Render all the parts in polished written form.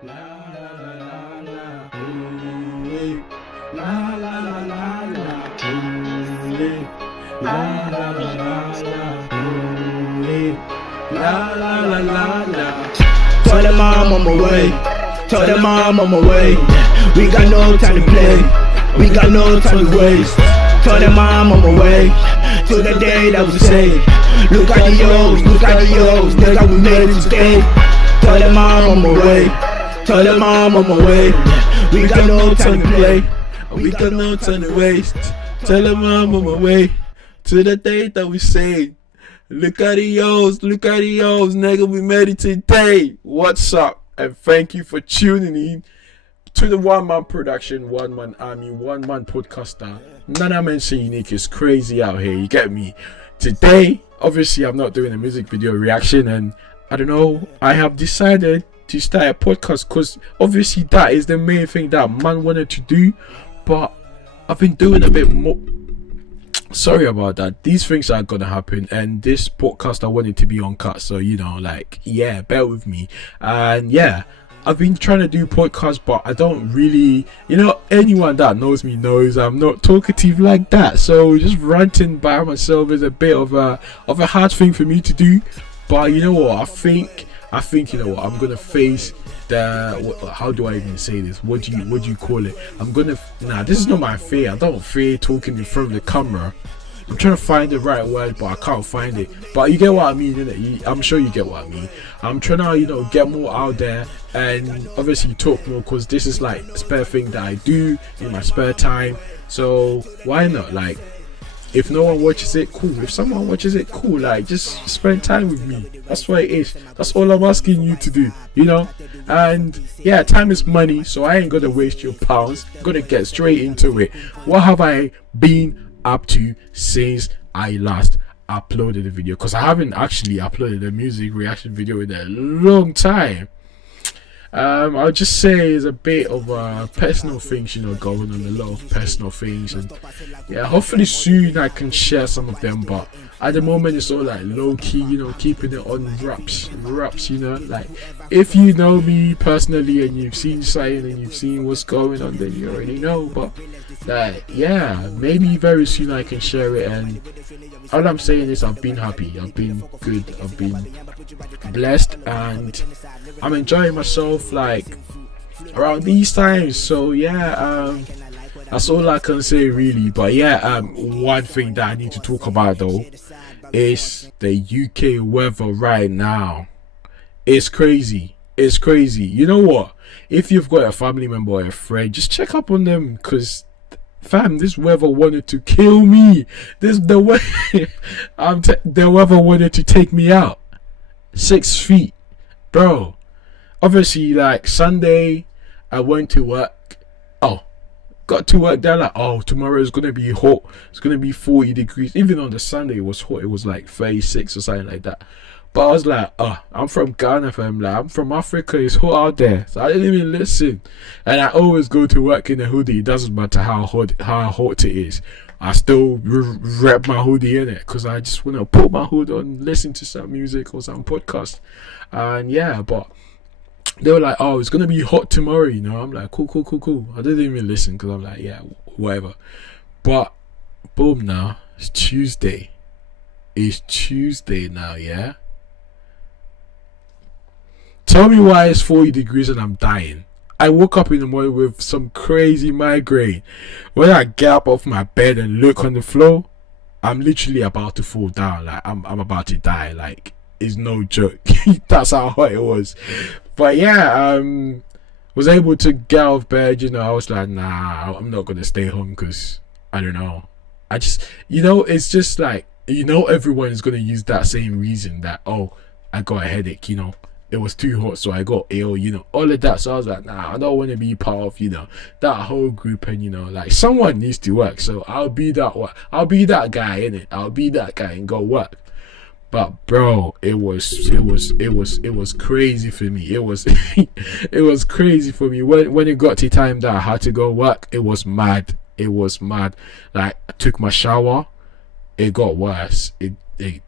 La la la la la, ooh, la la la la la, ooh, la la la la la, ooh, la la la la la. Tell them I'm on my way. Tell them I'm on my way. We got no time to play. We got no time to waste. Tell them I'm on my way till the day that we say. Look at the O's, look at the O's, nigga, we made it today. Tell them I'm on my way. Tell them I'm on my way. We got no time to play. We got no time to waste. Tell them I'm on my way to the day that we say. Look at the O's, look at the O's, nigga, we made it today. What's up? And thank you for tuning in to the one-man production, one-man army, one-man podcaster. Nana Mention Unique is crazy out here, you get me? Today, obviously, I'm not doing a music video reaction, and I don't know, I have decided to start a podcast because obviously that is the main thing that man wanted to do, but I've been doing a bit more. Sorry about that. These things are gonna happen, and this podcast I wanted to be uncut, so yeah, bear with me. And yeah, I've been trying to do podcasts, but I don't really, anyone that knows me knows I'm not talkative like that. So just ranting by myself is a bit of a hard thing for me to do. But you know what? I think I'm gonna face the how do I even say this? What do you call it? This is not my fear. I don't fear talking in front of the camera. I'm trying to find the right word, but I can't find it. But you get what I mean, innit? I'm sure you get what I mean. I'm trying to, get more out there and obviously talk more, because this is like a spare thing that I do in my spare time. So why not? Like, if no one watches it, cool. If someone watches it, cool. Like, just spend time with me. That's what it is. That's all I'm asking you to do, And yeah, time is money, so I ain't gonna waste your pounds. I'm gonna get straight into it. What have I been up to since I last uploaded a video? Because I haven't actually uploaded a music reaction video in a long time. I'll just say it's a bit of personal things, going on, a lot of personal things, and yeah, hopefully soon I can share some of them, but at the moment it's all like low key, keeping it on wraps, like, if you know me personally and you've seen something and you've seen what's going on, then you already know. But yeah, maybe very soon I can share it, and all I'm saying is I've been happy, I've been good, I've been blessed, and I'm enjoying myself like around these times. So yeah, that's all I can say really. But yeah, one thing that I need to talk about though is the UK weather right now. It's crazy. You know what? If you've got a family member or a friend, just check up on them, because fam, this weather wanted to kill me. The weather wanted to take me out. 6 feet, bro. Obviously, like Sunday, I went to work. Got to work. They're like, tomorrow is gonna be hot. It's gonna be 40 degrees. Even on the Sunday, it was hot. It was like 36 or something like that. But I was like, I'm from Ghana, fam. Like, I'm from Africa. It's hot out there. So I didn't even listen. And I always go to work in a hoodie. It doesn't matter how hot it is. I still wrap my hoodie in it, because I just want to put my hood on, listen to some music or some podcast. And yeah, but they were like, it's gonna be hot tomorrow, I'm like, cool. I didn't even listen, because I'm like, yeah, whatever. But boom, now it's Tuesday now. Yeah, tell me why it's 40 degrees and I'm dying. I woke up in the morning with some crazy migraine. When I get up off my bed and look on the floor, I'm literally about to fall down. Like, I'm about to die. Like, it's no joke. That's how hot it was. But yeah, was able to get out of bed. I was like, nah, I'm not gonna stay home, because I don't know. I just, it's just like, everyone is gonna use that same reason that, I got a headache. It was too hot, so I got ill, all of that. So I was like, nah, I don't want to be part of, that whole group. And, like, someone needs to work. So I'll be that one. I'll be that guy, innit? I'll be that guy and go work. But bro, it was crazy for me. It was it was crazy for me. When it got to time that I had to go work, it was mad. Like, I took my shower, it got worse. It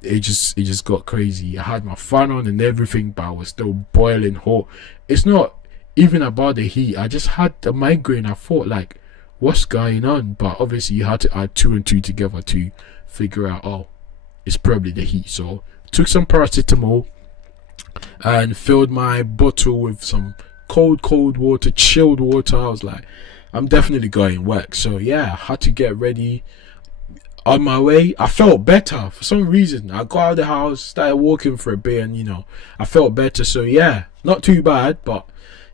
just got crazy. I had my fan on and everything, but I was still boiling hot. It's not even about the heat. I just had a migraine. I thought like, what's going on? But obviously you had to add 2 and 2 together to figure out, oh, it's probably the heat. So took some paracetamol and filled my bottle with some cold water, chilled water. I was like, I'm definitely going work. So yeah, I had to get ready. On my way, I felt better for some reason. I got out of the house, started walking for a bit, and I felt better. So yeah, not too bad, but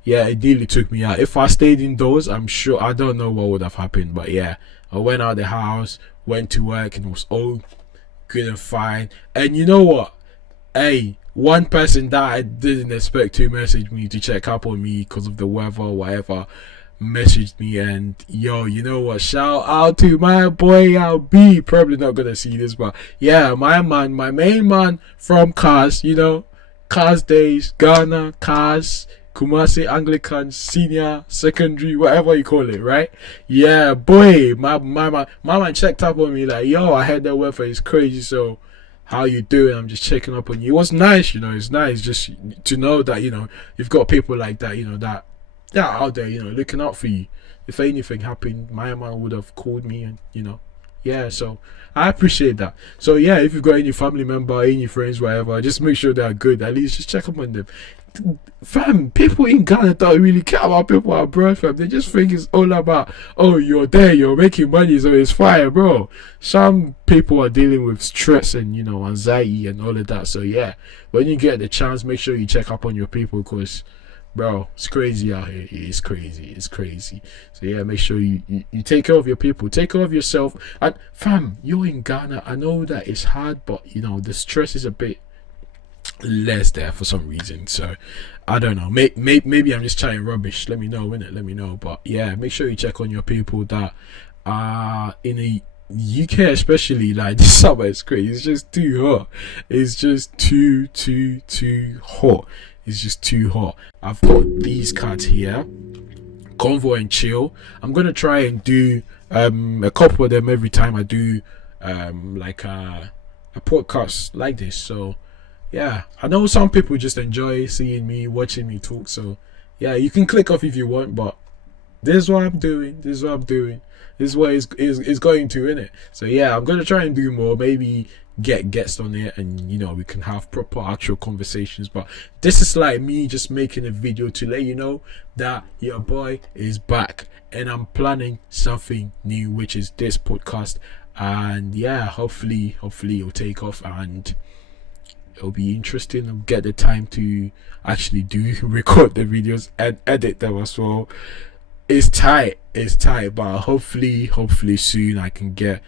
yeah, it nearly took me out. If I stayed indoors, I'm sure, I don't know what would have happened. But yeah, I went out of the house, went to work, and it was all good and fine. And you know what? Hey, one person that I didn't expect to message me to check up on me because of the weather or whatever messaged me, and yo, you know what, shout out to my boy LB. Probably not gonna see this, but yeah, my main man from Cars, Cars days, Ghana, Cars, Kumasi Anglican Senior Secondary, whatever you call it, right? Yeah, boy, my man checked up on me like, yo, I heard that weather is crazy, so how you doing? I'm just checking up on you. It was nice, it's nice just to know that you've got people like that, that out there, looking out for you. If anything happened, my man would have called me, and yeah, so I appreciate that. So yeah, if you've got any family member, any friends, whatever, just make sure they're good. At least just check up on them. Fam, people in Ghana don't really care about people abroad, fam. They just think it's all about, oh, you're there, you're making money, so it's fine, bro. Some people are dealing with stress and anxiety and all of that. So yeah, when you get the chance, make sure you check up on your people, because bro, it's crazy out here. It's crazy. So yeah, make sure you take care of your people, take care of yourself. And fam, you're in Ghana. I know that it's hard, but the stress is a bit less there for some reason. So I don't know. Maybe I'm just chatting rubbish. Let me know, innit? Let me know. But yeah, make sure you check on your people that are in the UK, especially. Like, this summer is crazy. It's just too hot. It's just too hot. It's just too hot. I've got these cards here, Convo and Chill. I'm gonna try and do a couple of them every time I do like a podcast like this. So yeah, I know some people just enjoy seeing me, watching me talk. So yeah, you can click off if you want, but this is what I'm doing. This is what it's going to, innit? So yeah, I'm gonna try and do more. Maybe get guests on it, and we can have proper actual conversations. But this is like me just making a video to let you know that your boy is back, and I'm planning something new, which is this podcast. And yeah, hopefully it'll take off, and it'll be interesting. I'll get the time to actually record the videos and edit them as well. It's tight, but hopefully soon I can get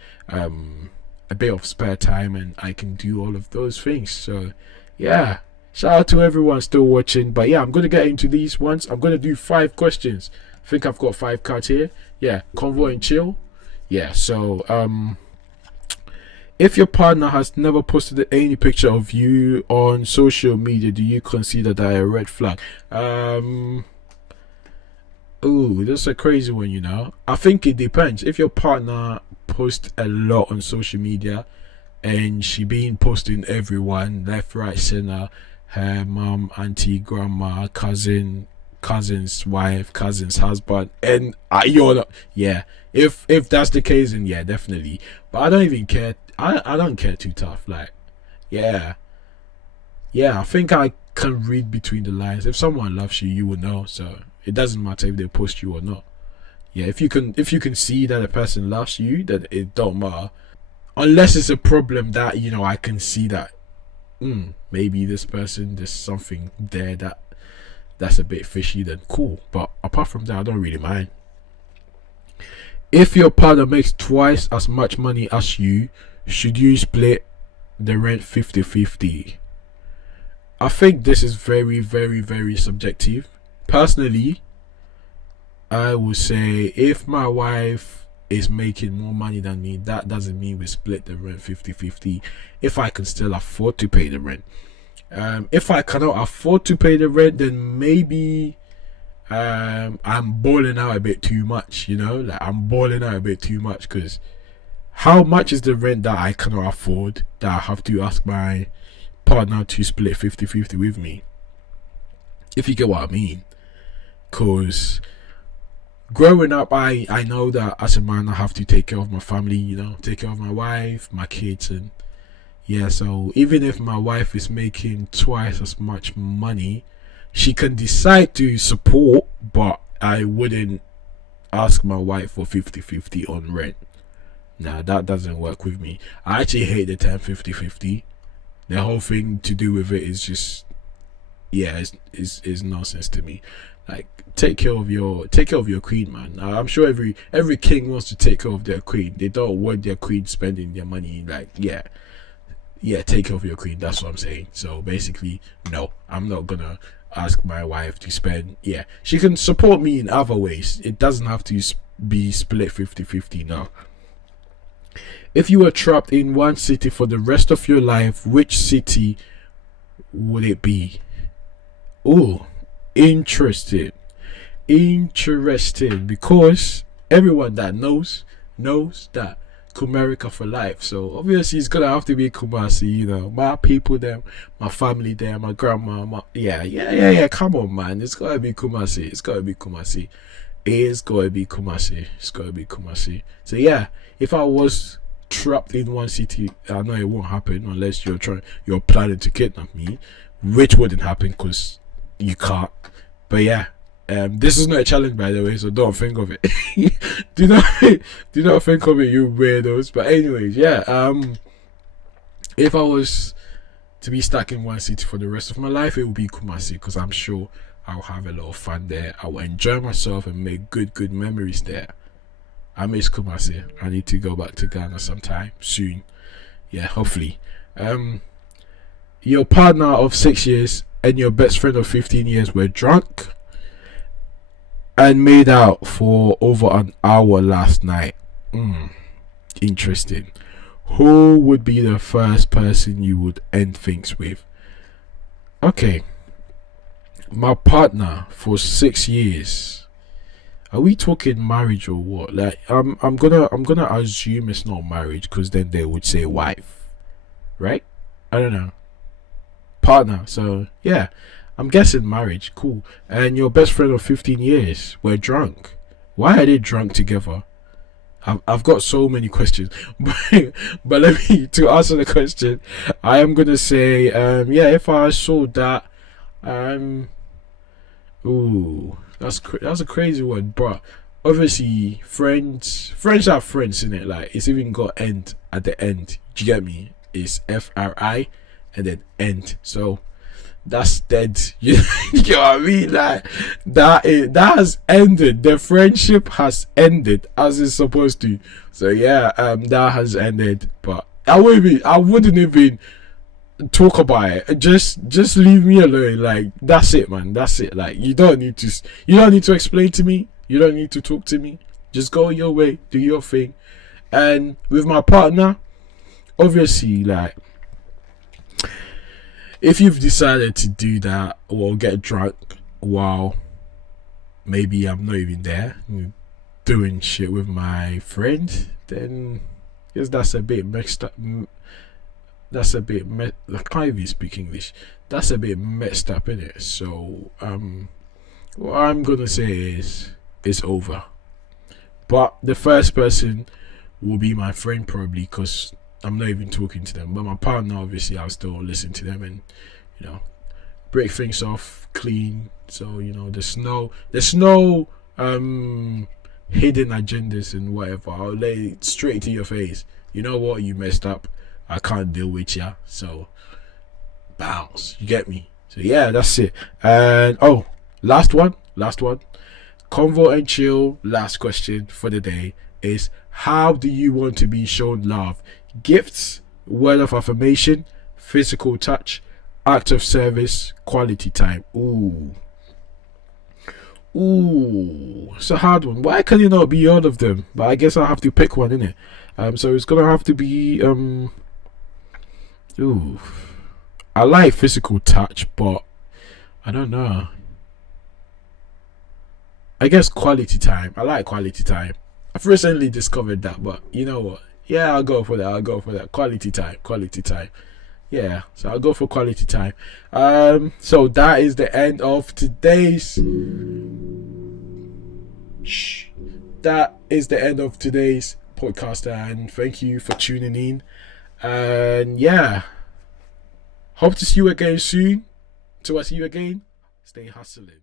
a bit of spare time and I can do all of those things. So yeah, shout out to everyone still watching. But yeah, I'm gonna get into these ones. I'm gonna do 5 questions. I think I've got 5 cards here. Yeah, Convo and Chill. Yeah, so if your partner has never posted any picture of you on social media, do you consider that a red flag? Ooh, that's a crazy one, I think it depends. If your partner posts a lot on social media and she been posting everyone left, right, center, her mom, auntie, grandma, cousin's wife, cousin's husband, and you're not, yeah, if that's the case, then yeah, definitely. But I don't even care. I don't care too tough. Like, yeah, I think I can read between the lines. If someone loves you, you will know. So it doesn't matter if they post you or not. Yeah, if you can see that a person loves you, then it don't matter. Unless it's a problem that I can see that maybe this person, there's something there that's a bit fishy, then cool. But apart from that, I don't really mind. If your partner makes twice as much money as you, should you split the rent 50-50? I think this is very, very, very subjective. Personally, I would say if my wife is making more money than me, that doesn't mean we split the rent 50-50 if I can still afford to pay the rent. If I cannot afford to pay the rent, then maybe I'm balling out a bit too much, like I'm balling out a bit too much, because how much is the rent that I cannot afford that I have to ask my partner to split 50-50 with me? If you get what I mean. Cause growing up, I know that as a man I have to take care of my family, take care of my wife, my kids, and yeah. So even if my wife is making twice as much money, she can decide to support, but I wouldn't ask my wife for 50-50 on rent. Nah, that doesn't work with me. I actually hate the term 50-50. The whole thing to do with it is just, yeah, it's nonsense to me. Like, take care of your queen, man. I'm sure every king wants to take care of their queen. They don't want their queen spending their money. Like, yeah, take care of your queen. That's what I'm saying. So basically, no, I'm not gonna ask my wife to spend. Yeah, she can support me in other ways. It doesn't have to be split 50-50 now. If you were trapped in one city for the rest of your life, which city would it be? Oh, interesting. Because everyone that knows that Kumerica for life. So obviously it's gonna have to be Kumasi, my people there, my family there, my grandma, yeah. Come on, man, it's gotta be Kumasi. It's gotta be Kumasi. So yeah, if I was trapped in one city, I know it won't happen unless you're planning to kidnap me, which wouldn't happen because you can't. But yeah, this is not a challenge, by the way, so don't think of it. do not think of it, you weirdos. But anyways, yeah, if I was to be stuck in one city for the rest of my life, it would be Kumasi, because I'm sure I'll have a lot of fun there. I will enjoy myself and make good memories there. I miss Kumasi. I need to go back to Ghana sometime soon. Yeah, hopefully. Your partner of 6 years and your best friend of 15 years were drunk and made out for over an hour last night. Interesting. Who would be the first person you would end things with? Okay. My partner for 6 years. Are we talking marriage or what? Like, I'm gonna assume it's not marriage, because then they would say wife, right? I don't know. Partner. So yeah, I'm guessing marriage. Cool. And your best friend of 15 years were drunk. Why are they drunk together? I've got so many questions, but let me, to answer the question, I am gonna say yeah. If I saw that, ooh. That's a crazy one, but obviously friends are friends, in it. Like, it's even got end at the end. Do you get me? It's FRI and then end. So that's dead. You know what I mean? Like, that has ended. The friendship has ended as it's supposed to. So yeah, that has ended. But I wouldn't even talk about it. Just leave me alone. Like, that's it, man. That's it. Like, you don't need to explain to me. You don't need to talk to me. Just go your way, do your thing. And with my partner, obviously, like, if you've decided to do that or get drunk while maybe I'm not even there doing shit with my friend, then yes, that's a bit messed up. I can't even speak English. That's a bit messed up, innit? So what I'm gonna say is it's over. But the first person will be my friend, probably, because I'm not even talking to them. But my partner, obviously, I'll still listen to them and break things off clean. So there's no hidden agendas and whatever. I'll lay it straight to your face. You know what? You messed up. I can't deal with ya, so bounce. You get me? So yeah, that's it. And last one. Convo and Chill. Last question for the day is: how do you want to be shown love? Gifts, word of affirmation, physical touch, act of service, quality time. Ooh, it's a hard one. Why can it not be all of them? But I guess I'll have to pick one, innit? So it's gonna have to be I like physical touch, but I don't know. I guess quality time. I like quality time. I've recently discovered that, but you know what? Yeah, I'll go for that. Quality time. Yeah, so I'll go for quality time. So that is the end of today's that is the end of today's podcast, and thank you for tuning in. And yeah, hope to see you again soon. Till I see you again, stay hustling.